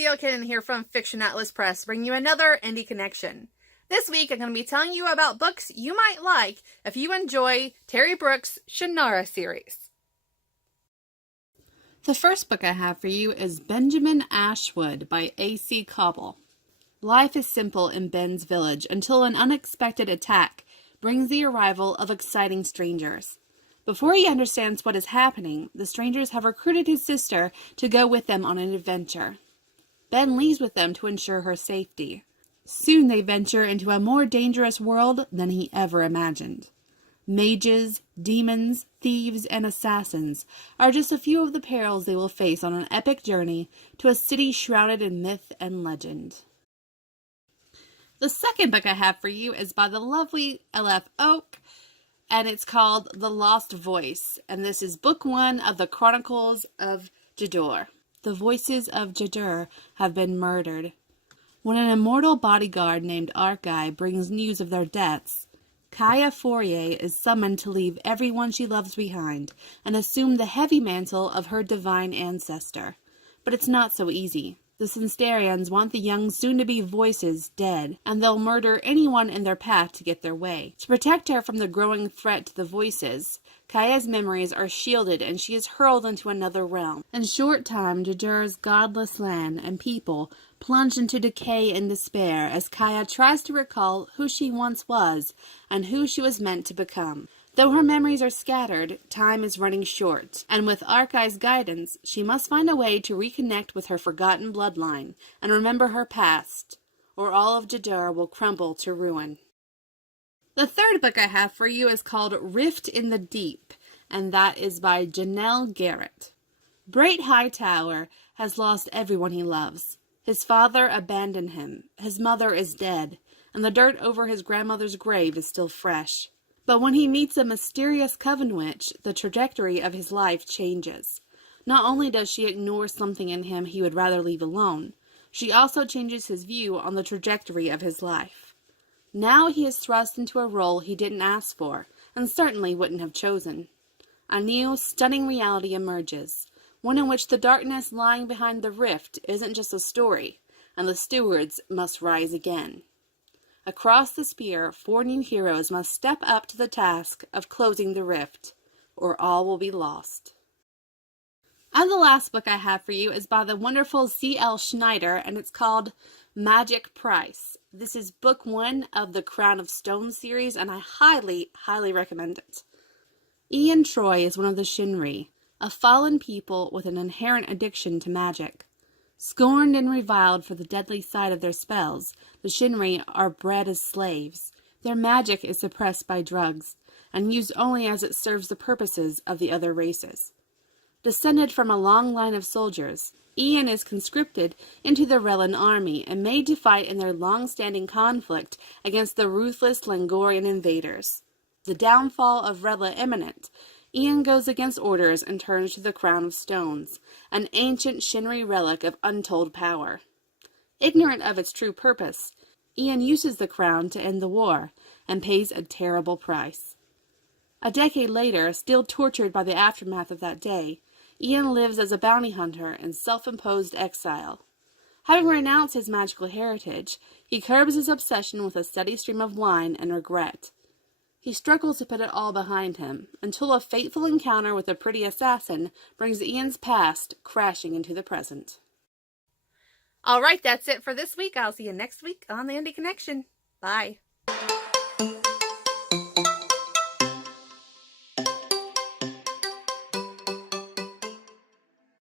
Seal Cannon here from Fiction Atlas Press, bringing you another Indie Connection. This week, I'm going to be telling you about books you might like if you enjoy Terry Brooks' Shannara series. The first book I have for you is Benjamin Ashwood by A.C. Cobble. Life is simple in Ben's village until an unexpected attack brings the arrival of exciting strangers. Before he understands what is happening, the strangers have recruited his sister to go with them on an adventure. Ben leaves with them to ensure her safety. Soon they venture into a more dangerous world than he ever imagined. Mages, demons, thieves, and assassins are just a few of the perils they will face on an epic journey to a city shrouded in myth and legend. The second book I have for you is by the lovely L.F. Oake, and it's called The Lost Voice, and this is book 1 of the Chronicles of Jador. The voices of Jador have been murdered. When an immortal bodyguard named Oake brings news of their deaths, Kaya Fourier is summoned to leave everyone she loves behind and assume the heavy mantle of her divine ancestor. But it's not so easy. The Cinstarians want the young soon-to-be voices dead, and they'll murder anyone in their path to get their way. To protect her from the growing threat to the voices, Kaya's memories are shielded and she is hurled into another realm. In short time, Jador's godless land and people plunge into decay and despair as Kaya tries to recall who she once was and who she was meant to become. Though her memories are scattered, time is running short, and with Archi's guidance, she must find a way to reconnect with her forgotten bloodline and remember her past, or all of Jador will crumble to ruin. The third book I have for you is called Rift in the Deep, and that is by Janelle Garrett. Bright Hightower has lost everyone he loves. His father abandoned him, his mother is dead, and the dirt over his grandmother's grave is still fresh. But when he meets a mysterious coven witch, the trajectory of his life changes. Not only does she ignore something in him he would rather leave alone, she also changes his view on the trajectory of his life. Now he is thrust into a role he didn't ask for, and certainly wouldn't have chosen. A new, stunning reality emerges, one in which the darkness lying behind the rift isn't just a story, and the stewards must rise again. Across the spear, 4 new heroes must step up to the task of closing the rift, or all will be lost. And the last book I have for you is by the wonderful C.L. Schneider, and it's called Magic Price. This is book 1 of the Crown of Stone series, and I highly, highly recommend it. Ian Troy is one of the Shinri, a fallen people with an inherent addiction to magic. Scorned and reviled for the deadly side of their spells, the Shinri are bred as slaves. Their magic is suppressed by drugs, and used only as it serves the purposes of the other races. Descended from a long line of soldiers, Ian is conscripted into the Rellan army and made to fight in their long-standing conflict against the ruthless Langorian invaders. The downfall of Rella imminent, Ian goes against orders and turns to the Crown of Stones, an ancient Shinri relic of untold power. Ignorant of its true purpose, Ian uses the crown to end the war, and pays a terrible price. A decade later, still tortured by the aftermath of that day, Ian lives as a bounty hunter in self-imposed exile. Having renounced his magical heritage, he curbs his obsession with a steady stream of wine and regret. He struggles to put it all behind him, until a fateful encounter with a pretty assassin brings Ian's past crashing into the present. Alright, that's it for this week. I'll see you next week on the Indie Connection. Bye.